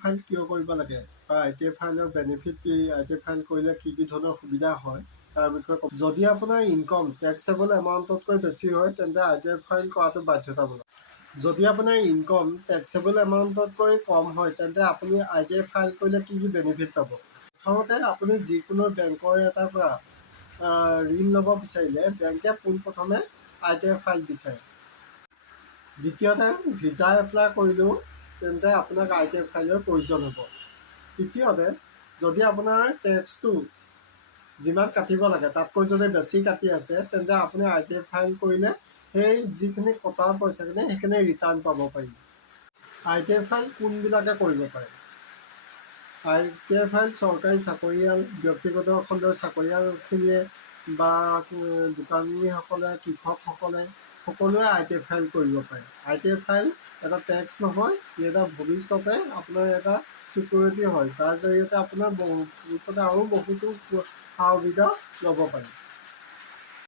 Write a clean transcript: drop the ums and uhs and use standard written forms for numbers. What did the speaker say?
File কিয় কৰিব লাগে বা ITI ফাইলৰ বেনিফিট কি, ITI ফাইল কৰিলে কি কি ধৰণৰ সুবিধা হয় তাৰ বিষয়ে ক'ম। যদি আপোনাৰ ইনকম টেক্সেবল এমাউণ্টতকৈ বেছি হয় তেন্তে ITI ফাইল কৰাটো বাধ্যতামূলক। যদি আপোনাৰ ইনকম টেক্সেবল এমাউণ্টতকৈ কম হয় তেন্তে আপুনি ITI ফাইল কৰিলে কি কি বেনিফিট পাব। প্ৰথমতে আপুনি যিকোনো বেংকৰ এটাৰ পৰা ঋণ ল'ব বিচাৰিলে বেংকে পোনপ্ৰথমে ITI ফাইল বিচাৰে। দ্বিতীয়তে ভিছা এপ্লাই কৰিলেও তেন্তে আপোনাক ITI ফাইলৰ প্ৰয়োজন হ'ব। তৃতীয়তে যদি আপোনাৰ টেক্সটো যিমান কাটিব লাগে তাতকৈ যদি বেছি কাটি আছে তেন্তে আপুনি ITI ফাইল কৰিলে সেই যিখিনি কটা পইচাখিনি সেইখিনি ৰিটাৰ্ণ পাব পাৰিব। ITI ফাইল কোনবিলাকে কৰিব পাৰে? ITI ফাইল চৰকাৰী চাকৰিয়াল, ব্যক্তিগত খণ্ডৰ চাকৰিয়ালখিনিয়ে বা দোকানীসকলে, কৃষকসকলে সকলোৱে ITI ফাইল কৰিব পাৰে। ITI ফাইল এটা টেক্স নহয়, ই এটা ভৱিষ্যতে আপোনাৰ এটা ছিকিউৰিটি হয়, যাৰ জৰিয়তে আপোনাৰ ভৱিষ্যতে আৰু বহুতো সা সুবিধা ল'ব পাৰে।